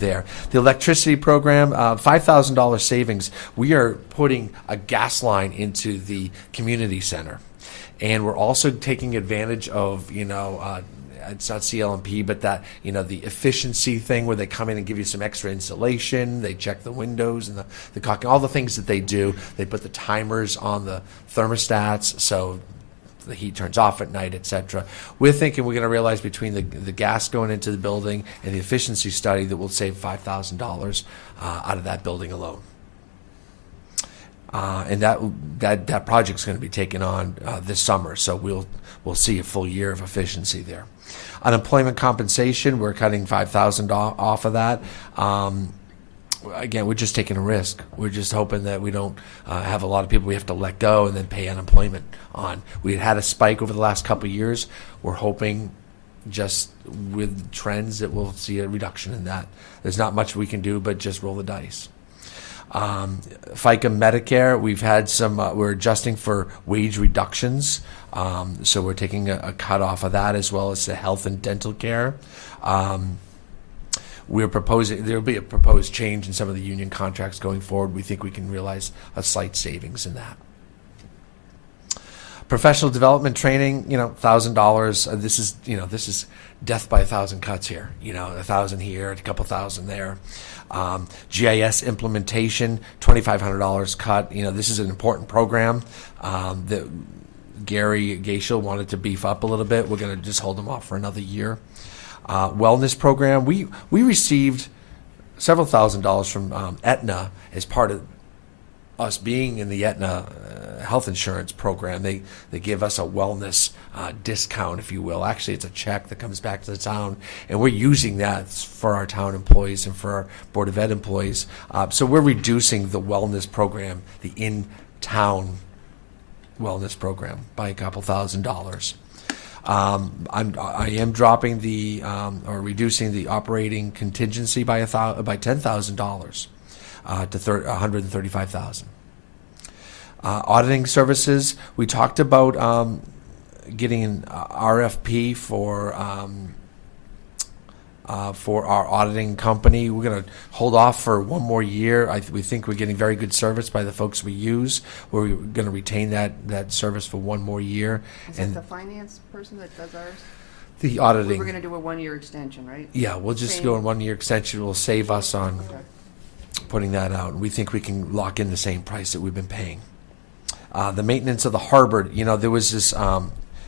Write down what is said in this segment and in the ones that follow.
there. The electricity program, $5,000 savings. We are putting a gas line into the community center. And we're also taking advantage of, it's not CLMP, but that, the efficiency thing where they come in and give you some extra insulation. They check the windows and the caulking, all the things that they do. They put the timers on the thermostats so the heat turns off at night, etc. We're thinking we're going to realize between the gas going into the building and the efficiency study that we'll save $5,000 out of that building alone. And that project's going to be taken on this summer, so we'll see a full year of efficiency there. Unemployment compensation, we're cutting $5,000 off of that. Again, we're just taking a risk. We're just hoping that we don't have a lot of people we have to let go and then pay unemployment on. We had a spike over the last couple of years. We're hoping just with trends that we'll see a reduction in that. There's not much we can do but just roll the dice. FICA Medicare, we've had some, we're adjusting for wage reductions. So we're taking a cut off of that, as well as the health and dental care. We're proposing, there'll be a proposed change in some of the union contracts going forward. We think we can realize a slight savings in that. Professional development training, $1,000. This is death by 1,000 cuts here. 1,000 here, a couple thousand there. GIS implementation, $2,500 cut. This is an important program that Gary Gaishel wanted to beef up a little bit. We're going to just hold them off for another year. Wellness program, we received several $1,000s from Aetna as part of us being in the Aetna health insurance program. They give us a wellness discount, if you will. Actually, it's a check that comes back to the town, and we're using that for our town employees and for our Board of Ed employees. So we're reducing the wellness program, the in-town wellness program, by a couple $1,000s. I am dropping or reducing the operating contingency by $10,000 to $135,000. Auditing services, we talked about getting an RFP for our auditing company. We're going to hold off for one more year. We think we're getting very good service by the folks we use. We're going to retain that service for one more year. Is that the finance person that does ours? The auditing. We're going to do a 1-year extension, right? Yeah, we'll just go in 1-year extension. It will save us on putting that out. We think we can lock in the same price that we've been paying. The maintenance of the harbor, there was this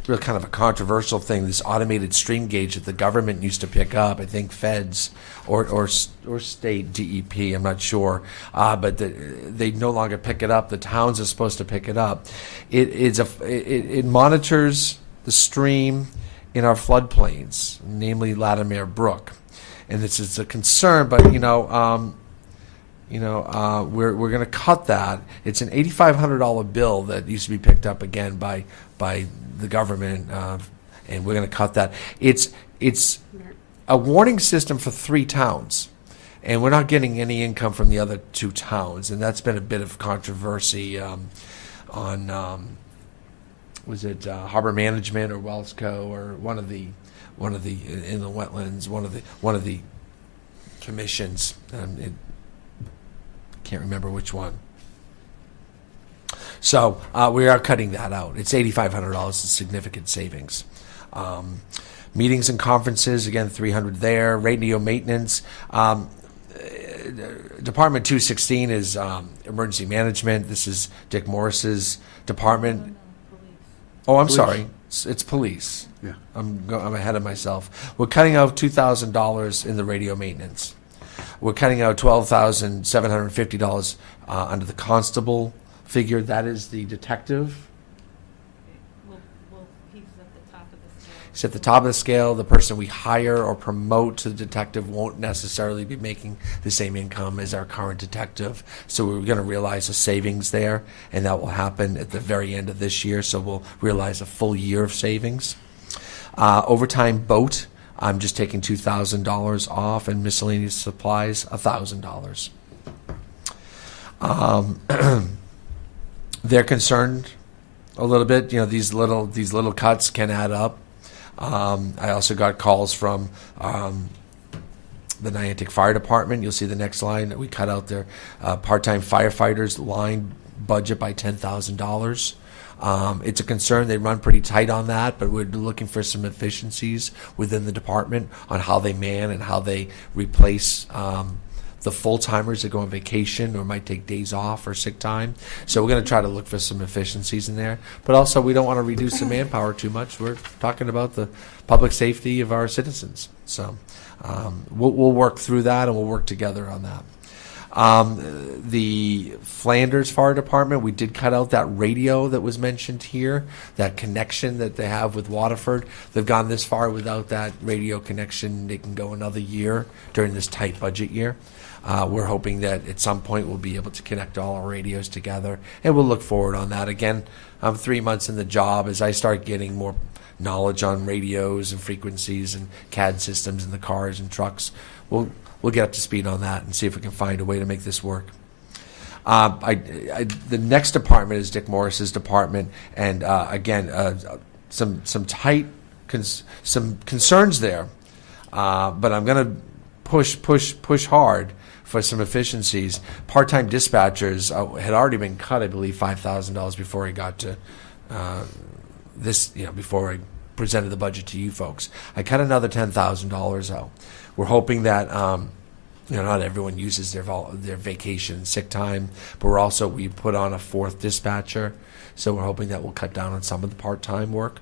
real kind of a controversial thing, this automated stream gauge that the government used to pick up, I think feds or state DEP, I'm not sure, but they no longer pick it up. The towns are supposed to pick it up. It monitors the stream in our floodplains, namely Latimer Brook. And this is a concern, but we're going to cut that. It's an $8,500 bill that used to be picked up again by the government, and we're going to cut that. It's a warning system for 3 towns, and we're not getting any income from the other 2 towns, and that's been a bit of controversy on was it Harbor Management or Wellsco or one of the in the wetlands, one of the commissions. Can't remember which one. So we are cutting that out. It's $8,500. It's significant savings. Meetings and conferences, again, $300 there. Radio maintenance. Department 216 is emergency management. This is Dick Morris's department. Police. Oh, I'm sorry. It's police. Yeah. I'm ahead of myself. We're cutting out $2,000 in the radio maintenance. We're cutting out $12,750 under the constable figure. That is the detective. He's at the top of the scale. He's at the top of the scale. The person we hire or promote to the detective won't necessarily be making the same income as our current detective. So we're going to realize a savings there, and that will happen at the very end of this year. So we'll realize a full year of savings. Overtime boat, I'm just taking $2,000 off, and miscellaneous supplies, $1,000. They're concerned a little bit. These little cuts can add up. I also got calls from the Niantic Fire Department. You'll see the next line that we cut out their part-time firefighters line budget by $10,000. It's a concern. They run pretty tight on that, but we're looking for some efficiencies within the department on how they man and how they replace the full-timers that go on vacation or might take days off or sick time. So we're going to try to look for some efficiencies in there. But also, we don't want to reduce the manpower too much. We're talking about the public safety of our citizens. So we'll work through that, and we'll work together on that. The Flanders Fire Department, we did cut out that radio that was mentioned here, that connection that they have with Waterford. They've gone this far without that radio connection. They can go another year during this tight budget year. We're hoping that at some point we'll be able to connect all our radios together, and we'll look forward on that. Again, I'm 3 months in the job. As I start getting more knowledge on radios and frequencies and CAD systems in the cars and trucks, we'll get up to speed on that and see if we can find a way to make this work. The next department is Dick Morris's department, and again, some tight some concerns there, but I'm going to push hard for some efficiencies. Part-time dispatchers had already been cut, I believe, $5,000 before I got to before I presented the budget to you folks. I cut another $10,000 out. We're hoping that not everyone uses their vacation and sick time, but we put on a fourth dispatcher, so we're hoping that will cut down on some of the part-time work.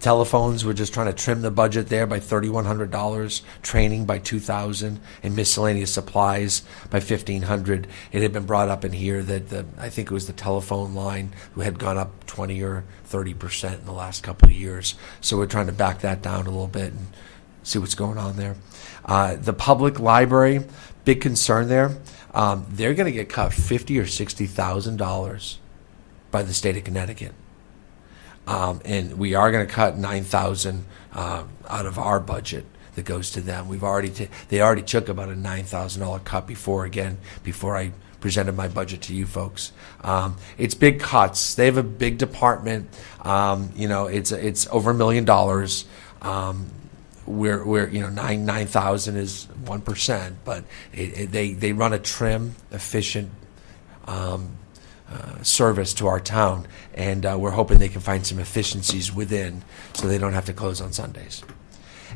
Telephones, we're just trying to trim the budget there by $3,100, training by $2,000, and miscellaneous supplies by $1,500. It had been brought up in here that I think it was the telephone line had gone up 20 or 30% in the last couple of years. So we're trying to back that down a little bit and see what's going on there. The public library, big concern there. They're going to get cut $50,000 or $60,000 by the state of Connecticut. And we are going to cut $9,000 out of our budget that goes to them. They already took about a $9,000 cut before I presented my budget to you folks. It's big cuts. They have a big department. It's over $1 million. We're 9,000 is 1%, but they run a trim, efficient service to our town, and we're hoping they can find some efficiencies within so they don't have to close on Sundays.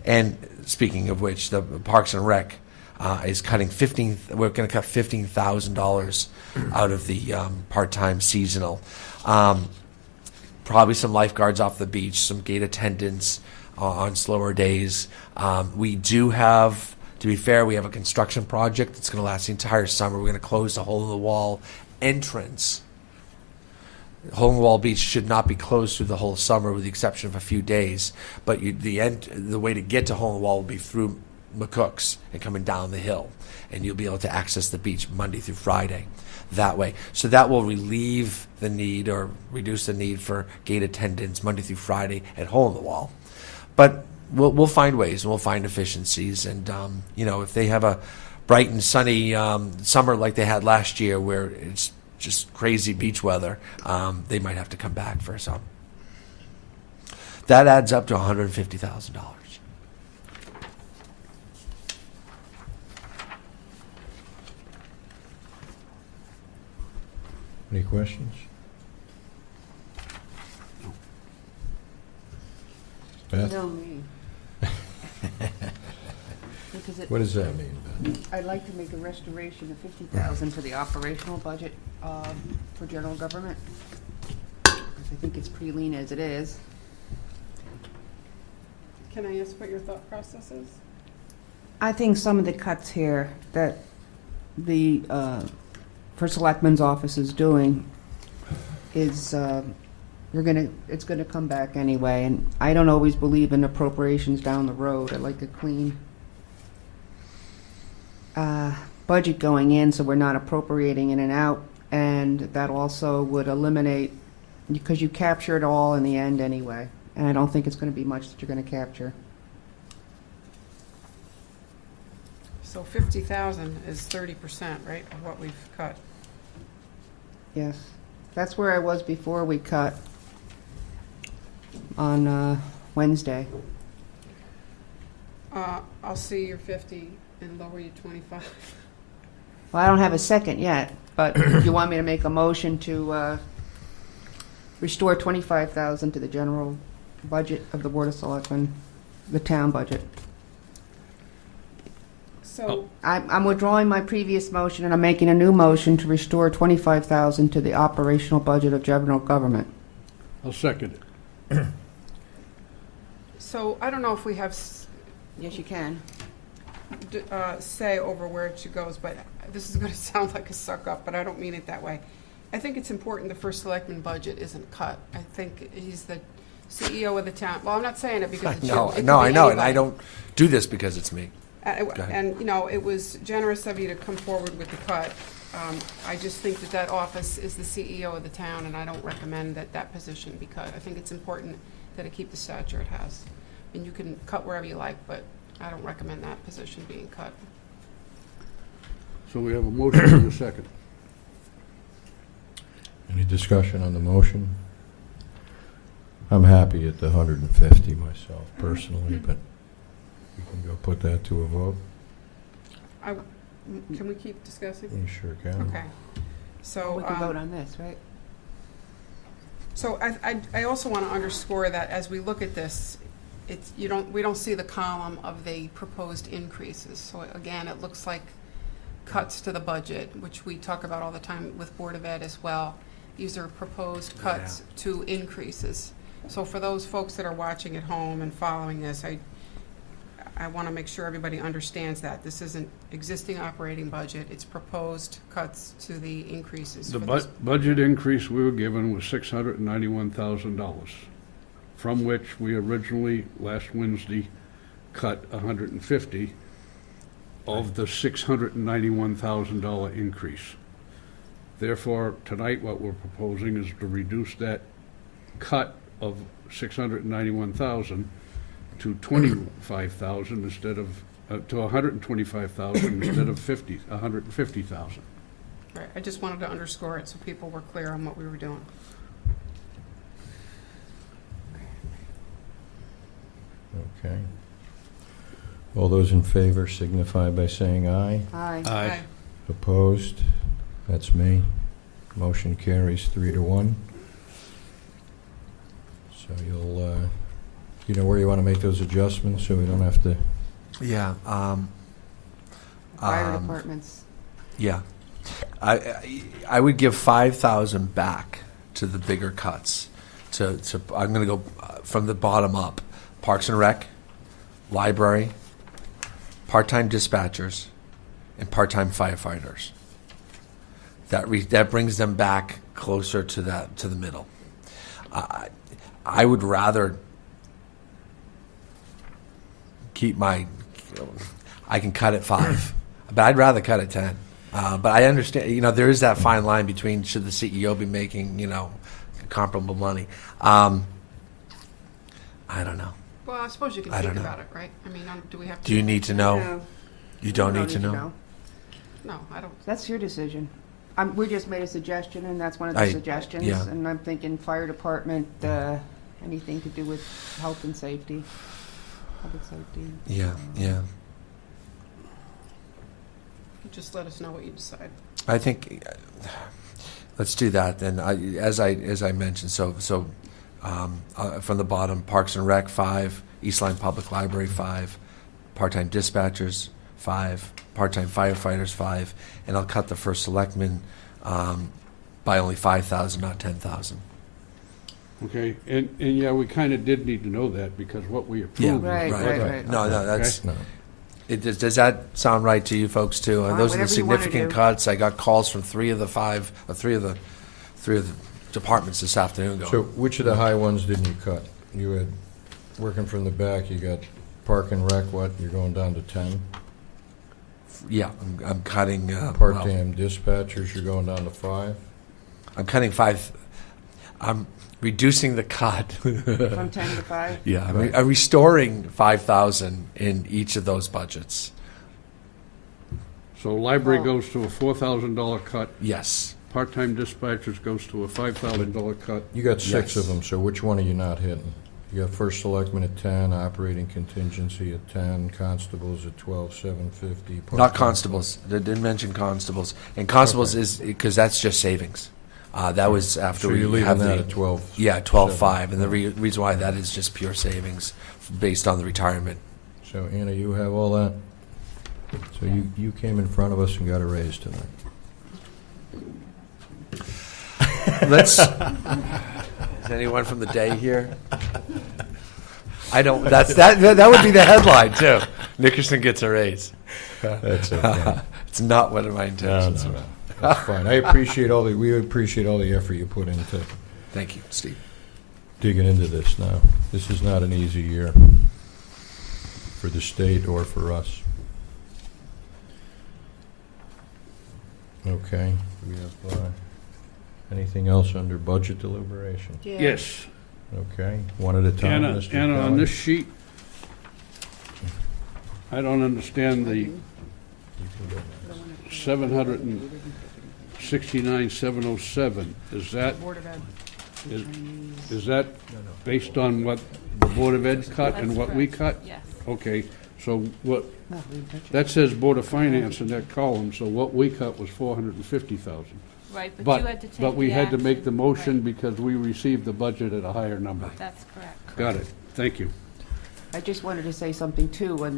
And speaking of which, the Parks and Rec is cutting we're going to cut $15,000 out of the part-time seasonal. Probably some lifeguards off the beach, some gate attendants on slower days. We do have, to be fair, we have a construction project that's going to last the entire summer. We're going to close the hole-in-the-wall entrance. Hole-in-the-Wall Beach should not be closed through the whole summer with the exception of a few days. But the way to get to Hole-in-the-Wall will be through McCook's and coming down the hill. And you'll be able to access the beach Monday through Friday that way. So that will relieve the need or reduce the need for gate attendants Monday through Friday at Hole-in-the-Wall. But we'll find ways and we'll find efficiencies. And, if they have a bright and sunny summer like they had last year where it's just crazy beach weather, they might have to come back for some. That adds up to $150,000. Any questions? Beth? No, me. Because What does that mean, Beth? I'd like to make a restoration of $50,000 for the operational budget for general government. 'Cause I think it's pretty lean as it is. Can I ask what your thought process is? I think some of the cuts here that the First Selectman's office is doing is it's gonna come back anyway, and I don't always believe in appropriations down the road. I like a clean budget going in, so we're not appropriating in and out, and that also would eliminate, because you capture it all in the end anyway, and I don't think it's going to be much that you're going to capture. So 50,000 is 30%, right, of what we've cut? Yes, that's where I was before we cut on Wednesday. I'll see your 50 and lower you 25. Well, I don't have a second yet, but you want me to make a motion to restore 25,000 to the general budget of the Board of Selectmen, the town budget? So, I'm withdrawing my previous motion, and I'm making a new motion to restore 25,000 to the operational budget of general government. I'll second it. so I don't know if we have Yes, you can. say over where it should goes, but this is going to sound like a suck up, but I don't mean it that way. I think it's important the first selectman budget isn't cut. I think he's the CEO of the town. Well, I'm not saying it because it's you. No, It could no, be I know, and anybody. I don't do this because it's me. ahead. And, you know, it was generous of you to come forward with the cut. I just think that that office is the CEO of the town, and I don't recommend that that position be cut. I think it's important that it keep the stature it has. And you can cut wherever you like, but I don't recommend that position being cut. So we have a motion and a second. Any discussion on the motion? I'm happy at the 150 myself personally, but you can go put that to a vote. Can we keep discussing? You sure can. Okay. So, We can vote on this, right? So I also want to underscore that as we look at this, it's, we don't see the column of the proposed increases. So again, it looks like cuts to the budget, which we talk about all the time with Board of Ed as well. These are proposed cuts to increases. So for those folks that are watching at home and following this, I want to make sure everybody understands that. This isn't existing operating budget, it's proposed cuts to the increases. The for this. budget increase we were given was $691,000, from which we originally, last Wednesday, cut 150 of the $691,000 increase. Therefore, tonight, what we're proposing is to reduce that cut of $691,000 to $25,000 instead of, to $125,000 instead of $150,000. Right, I just wanted to underscore it so people were clear on what we were doing. Okay. All those in favor signify by saying aye. Aye. Aye. Opposed? That's me. Motion carries 3-1. So you'll, you know where you want to make those adjustments so we don't have to... Yeah. Fire departments. Yeah. I would give 5,000 back to the bigger cuts. I'm going to go from the bottom up. Parks and Rec, library, part-time dispatchers, and part-time firefighters. That brings them back closer to the middle. I would rather keep I can cut at 5, but I'd rather cut at 10. But I understand, there is that fine line between should the CEO be making, comparable money. I don't know. Well, I suppose you can I think don't know. about it, right? I mean, do we have to? Do you need to know? No. You don't need to know? No, I don't. That's your decision. We just made a suggestion, and that's one of the yeah. suggestions. And I'm thinking fire department, anything to do with health and safety, public safety. Yeah. Just let us know what you decide. I think let's do that then. As I mentioned, so from the bottom, Parks and Rec 5, East Line Public Library 5, part-time dispatchers 5, part-time firefighters 5, and I'll cut the first selectman by only 5,000, not 10,000. Okay, and yeah, we kind of did need to know that because what we approved was Right, budget. right. No, that's. No. Does that sound right to you folks too? Fine, Those are the whatever you wanna significant do. cuts. I got calls from three of the departments this afternoon. So Going, which of the high ones didn't you cut? You had, working from the back, you got Park and Rec, what, you're going down to 10? yeah, I'm cutting. Part-time dispatchers, you're going down to 5? I'm cutting 5. I'm reducing the cut. From 10 to 5? Yeah, Right. I'm restoring 5,000 in each of those budgets. So library Oh. goes to a $4,000 cut, Yes. part-time dispatchers goes to a $5,000 cut. You got 6 Yes. of them, so which one are you not hitting? You have first selectman at 10, operating contingency at 10, constables at 12,750. Not constables. They didn't mention constables. And constables Okay. is, because that's just savings. That was after So we you're leaving have that the. at 12? Yeah, 12.5. And the reason why that is just pure savings based on the retirement. So Anna, you have all that? So you came in front of us and got a raise tonight. Let's. Is anyone from the day here? I don't. That would be the headline too. Nickerson gets a raise. That's okay. It's not one of my No, intentions. no, no. That's fine. We appreciate all the effort you put into Thank you, Steve. digging into this now. This is not an easy year for the state or for us. Okay, we have anything else under budget deliberation? Yeah. Yes. Okay, one at a time, Anna, Mr. Anna, on Kelly? this sheet, I don't understand the You can go next. 769,707. Is that, Board of Ed. is that based on what the Board of Ed cut and That's what we correct. cut? Yes. Okay, so what, No, we budgeted. that says Board of Finance in that column, so what we cut was 450,000. Right, but you had to take the But we had to make the action. motion Right. because we received the budget at a higher number. That's correct. Got it, thank you. I just wanted to say something too. When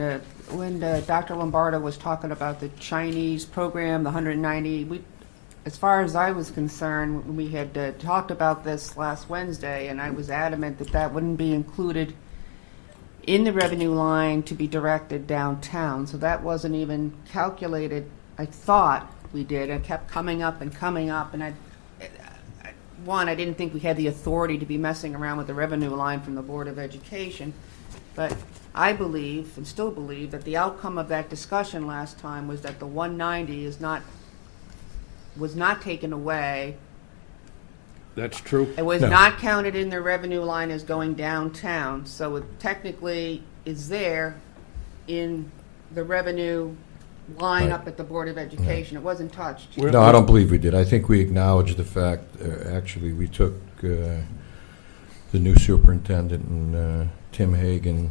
Dr. Lombardo was talking about the Chinese program, the 190, as far as I was concerned, we had talked about this last Wednesday, and I was adamant that that wouldn't be included in the revenue line to be directed downtown. So that wasn't even calculated. I thought we did. It kept coming up, and I didn't think we had the authority to be messing around with the revenue line from the Board of Education. But I believe, and still believe, that the outcome of that discussion last time was that the 190 was not taken away. That's true? It was No. not counted in the revenue line as going downtown, so it technically is there in the revenue line Right. up at the Board of Education. It wasn't touched. We're- No, I don't believe we did. I think we acknowledged the fact, actually, we took the new superintendent and Tim Hagan,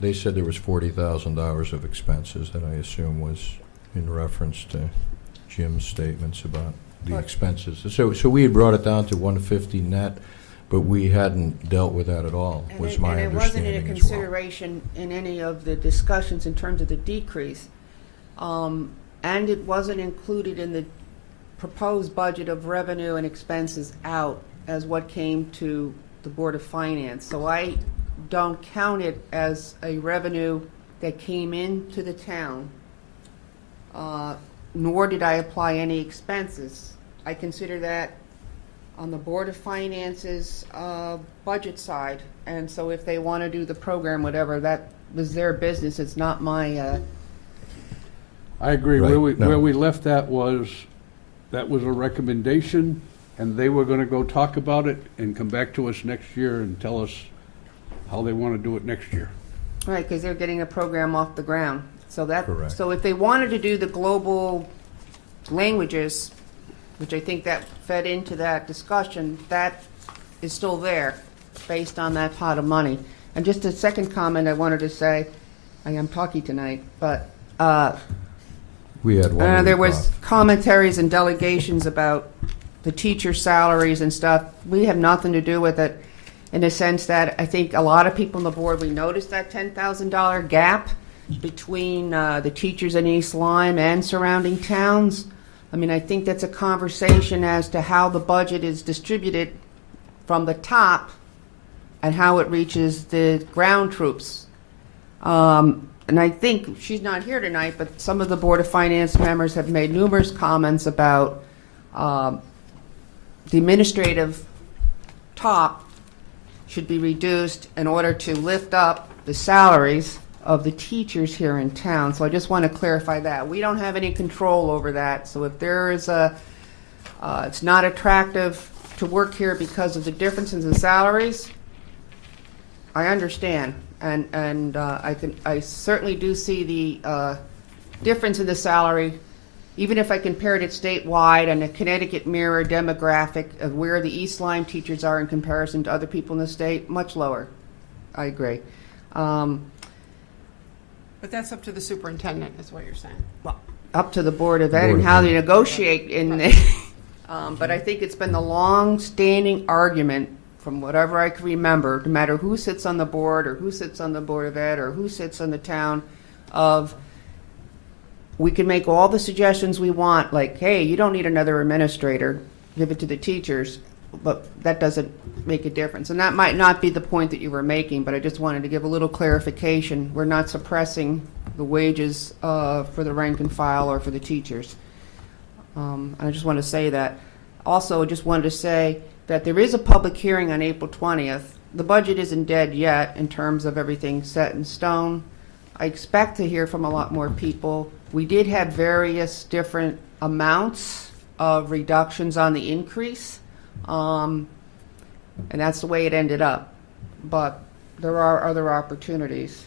they said there was $40,000 of expenses that I assume was in reference to Jim's statements about the Right. expenses. So we had brought it down to 150 net, but we hadn't dealt with that at all, was my And it wasn't understanding in a as well. consideration in any of the discussions in terms of the decrease. And it wasn't included in the proposed budget of revenue and expenses out as what came to the Board of Finance. So I don't count it as a revenue that came into the town, nor did I apply any expenses. I consider that on the Board of Finance's budget side, and so if they want to do the program, whatever, that was their business. It's not my. I agree. Right, no. Where we left that was a recommendation, and they were gonna go talk about it and come back to us next year and tell us how they wanna do it next year. Right, because they're getting a program off the ground. So that, Correct. so if they wanted to do the global languages, which I think that fed into that discussion, that is still there based on that pot of money. And just a second comment I wanted to say, I am talky tonight, but We had one. there week was off. commentaries and delegations about the teacher salaries and stuff. We have nothing to do with it in the sense that I think a lot of people on the board, we noticed that $10,000 gap between the teachers in East Lyme and surrounding towns. I mean, I think that's a conversation as to how the budget is distributed from the top and how it reaches the ground troops. And I think she's not here tonight, but some of the Board of Finance members have made numerous comments about the administrative top should be reduced in order to lift up the salaries of the teachers here in town. So I just want to clarify that. We don't have any control over that. So if there is it's not attractive to work here because of the differences in salaries, I understand. And I certainly do see the difference in the salary, even if I compared it statewide and a Connecticut mirror demographic of where the East Lyme teachers are in comparison to other people in the state, much lower. I agree. But that's up to the superintendent, is what you're saying. Up to the Board of Ed Board and of how Ed. they negotiate in Right. but I think it's been the long-standing argument, from whatever I can remember, no matter who sits on the board or who sits on the Board of Ed or who sits on the town, of we can make all the suggestions we want, like, hey, you don't need another administrator, give it to the teachers, but that doesn't make a difference. And that might not be the point that you were making, but I just wanted to give a little clarification. We're not suppressing the wages for the rank and file or for the teachers. I just want to say that. Also, I just wanted to say that there is a public hearing on April 20th. The budget isn't dead yet in terms of everything set in stone. I expect to hear from a lot more people. We did have various different amounts of reductions on the increase, and that's the way it ended up. But there are other opportunities.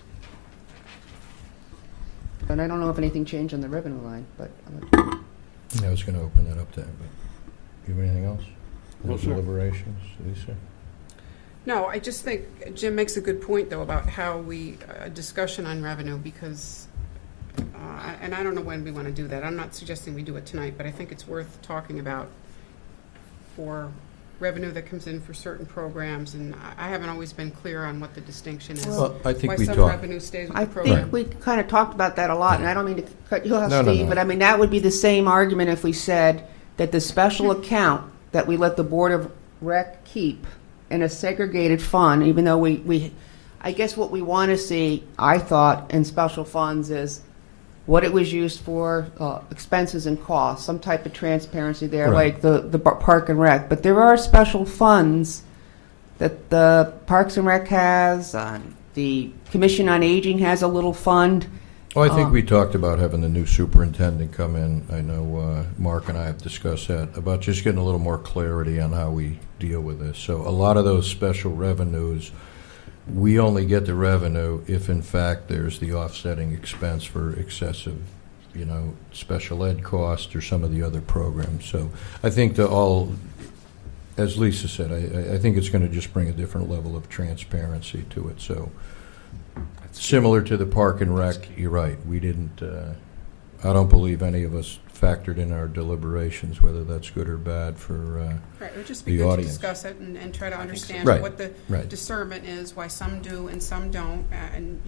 And I don't know if anything changed on the revenue line, but Yeah, I was going to open that up there, but do you have anything else? No, No sir. deliberations, Lisa? No, I just think Jim makes a good point, though, about how we, a discussion on revenue, because, and I don't know when we want to do that. I'm not suggesting we do it tonight, but I think it's worth talking about for revenue that comes in for certain programs, and I haven't always been clear on what the distinction is. Well, I think Why we some talked. revenue stays with I the program. think we kind of talked about that a lot, and I don't mean to cut you off, No, no, Steve, no. but I mean, that would be the same argument if we said that the special account that we let the Board of Rec keep in a segregated fund, even though I guess what we want to see, I thought, in special funds is what it was used for, expenses and costs, some type of transparency there, Right. like the Park and Rec. But there are special funds that the Parks and Rec has, the Commission on Aging has a little fund. Well, I think we talked about having the new superintendent come in. I know Mark and I have discussed that, about just getting a little more clarity on how we deal with this. So a lot of those special revenues, we only get the revenue if, in fact, there's the offsetting expense for excessive, special ed costs or some of the other programs. So I think as Lisa said, I think it's going to just bring a different level of transparency to it. So similar to the Park and Rec, you're right. We didn't, I don't believe any of us factored in our deliberations whether that's good or bad for, Right, it would just be the good to audience. discuss it and try to understand Right, what the right. discernment is, why some do and some don't, and,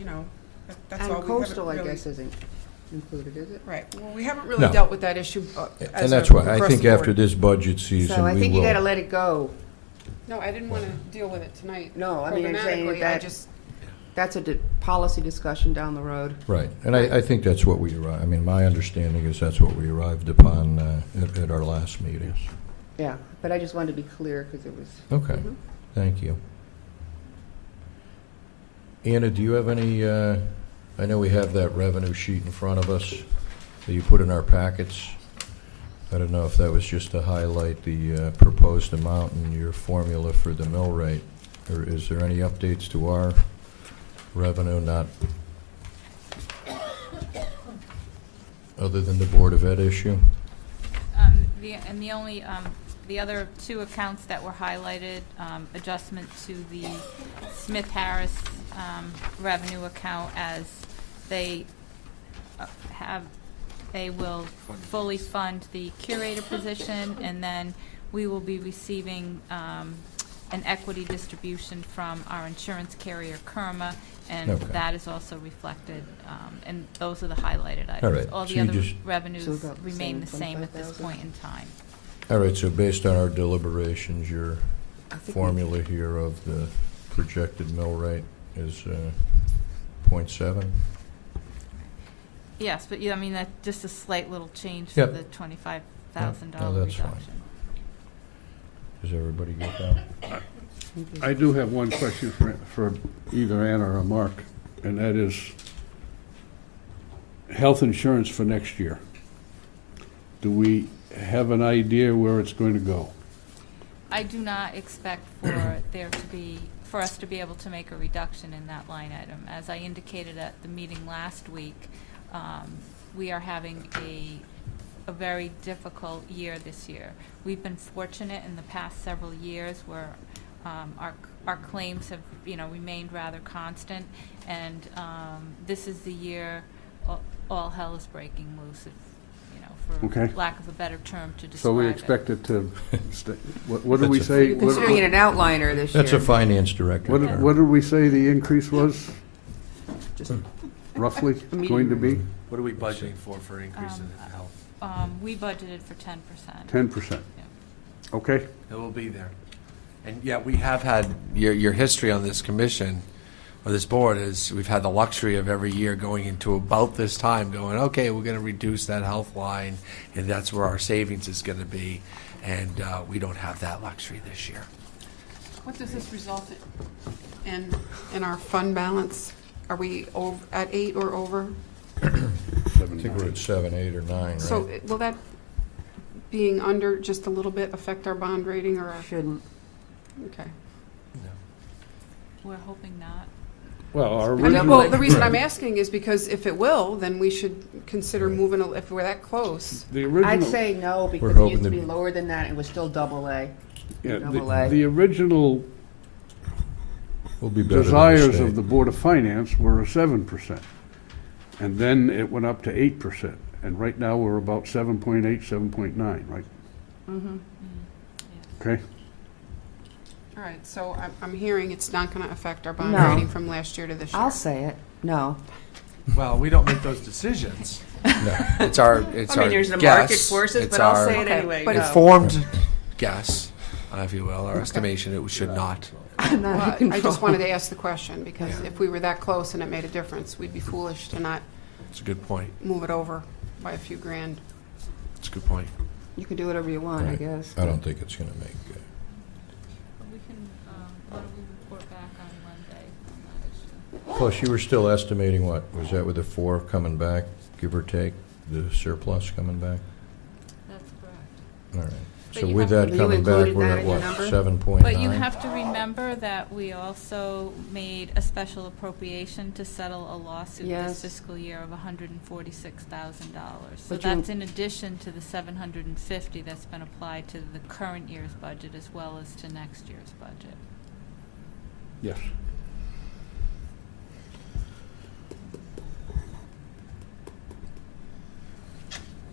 that's all. And We haven't coastal, I really- guess, isn't included, is it? Right, well, we haven't really No. dealt with that issue as And that's a- why, I across think the after board. this budget season, So I we think you got to will. let it go. No, I didn't want to deal with it tonight. No, I mean, I'm saying Programmatically, I that just, that's a policy discussion down the road. Right, and I think that's what we arrived, my understanding is that's what we arrived upon at our last meeting. Yeah, but I just wanted to be clear because it was. Okay, Mhm. thank you. Anna, do you have any, I know we have that revenue sheet in front of us that you put in our packets. I don't know if that was just to highlight the proposed amount and your formula for the mill rate, or is there any updates to our revenue, not other than the Board of Ed issue? The only, the other two accounts that were highlighted, adjustment to the Smith-Harris revenue account, as they they will fully fund the curator position, and then we will be receiving an equity distribution from our insurance carrier, Kerma, and Okay. that is also reflected, and those are the highlighted items. All right, All so the you other just- revenues So about the remain the same, same at this 25,000? point in time. All right, so based on our deliberations, your I think we- formula here of the projected mill rate is 0.7? Yes, but yeah, I mean, that's just a slight little change for Yep. the $25,000 No, that's fine. reduction. Does everybody get that? I do have one question for either Anna or Mark, and that is health insurance for next year. Do we have an idea where it's going to go? I do not expect for us to be able to make a reduction in that line item. As I indicated at the meeting last week, we are having a very difficult year this year. We've been fortunate in the past several years where our claims have, remained rather constant, and this is the year all hell is breaking loose, for Okay. lack of a better term to describe it. So we expect it to, what did we That's a- say? You're considering it an outliner this year. That's a finance director. What did we say the increase was Just roughly going to be? What are we budgeting for increase in health? We budgeted for 10%. 10%. Okay, It will be there. And yeah, we have had, your history on this commission, or this board, is we've had the luxury of every year going into about this time, going, okay, we're going to reduce that health line, and that's where our savings is going to be. And we don't have that luxury this year. What does this result in our fund balance? Are we at 8 or over? I think we're at 7, 8, or 9, right? So will that being under just a little bit affect our bond rating or our, shouldn't. okay. We're hoping not. well, our I mean, original, well, the reason I'm asking is because if it will, then we should consider moving, if we're that close. the I'd original, say no, because We're it hoping used to to- be lower than that, and it was still double A. yeah, double A. the original We'll be better than the desires state. of the Board of Finance were a 7%. And then it went up to 8%. And right now, we're about 7.8, 7.9, right? Mm-hmm. Okay? All right, so I'm hearing it's not going to affect our bond No. rating from last year to this year. I'll say it, no. Well, we don't make those decisions. No. It's our guess. It's our it anyway, but no. informed guess, if you will, our estimation. It should not. I'm not Well, in I just control. wanted to ask the question, because if we were that close and it made a difference, we'd be foolish to not It's a good point. move it over by a few grand. It's a good point. You can do whatever you want, I Right. guess. I don't think it's going to make, We can, why don't we report back on Monday on that issue? plus you were still estimating what? Was that with the 4 coming back, give or take, the surplus coming back? That's correct. All right. But So you with have- that You coming back, included we're that at in your what, number? 7.9? But you have to remember that we also made a special appropriation to settle a lawsuit Yes. this fiscal year of $146,000. So But you- that's in addition to the $750 that's been applied to the current year's budget as well as to next year's budget. Yes.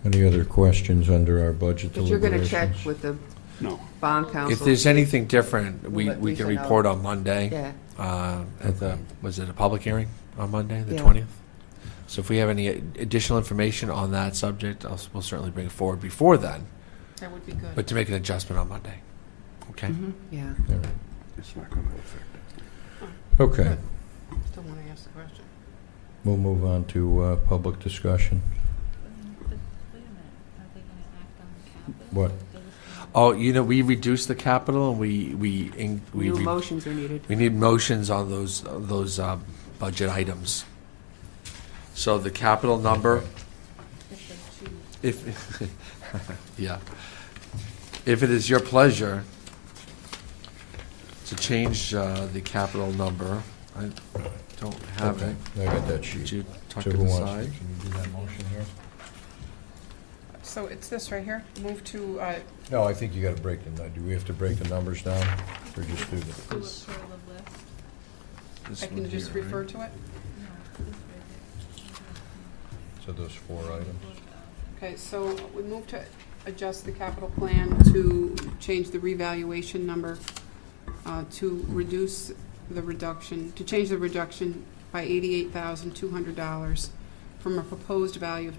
Any other questions under our budget But you're gonna deliberations? check with the No. bond council. If there's anything different, we let can Lisa know. report on Monday. Yeah, At the, was it a public hearing on Monday, the Yeah. 20th? So if we have any additional information on that subject, we'll certainly bring it forward before then, That would be good. but to make an adjustment on Monday. Okay? mhm, yeah. All right. It's not going to affect it. Okay, Still want to ask the question. we'll move on to public discussion. But wait a minute, are they going to act on the capital? What? Oh, we reduced the capital, and we New motions are needed. we need motions on those budget items. So the capital number, If they choose. if, yeah. If it is your pleasure to change the capital number, I don't have Okay, it. I got that Did sheet. you tuck So it who wants to, aside? can you do that motion here? So it's this right here, move to, No, I think you gotta break do we have to break the numbers down, or just do the? Do it per the list? This I one can just here, refer right? to it? No, this right here. So those 4 items? Okay, so we move to adjust the capital plan to change the revaluation number, to reduce the reduction, to change the reduction by $88,200 from a proposed value of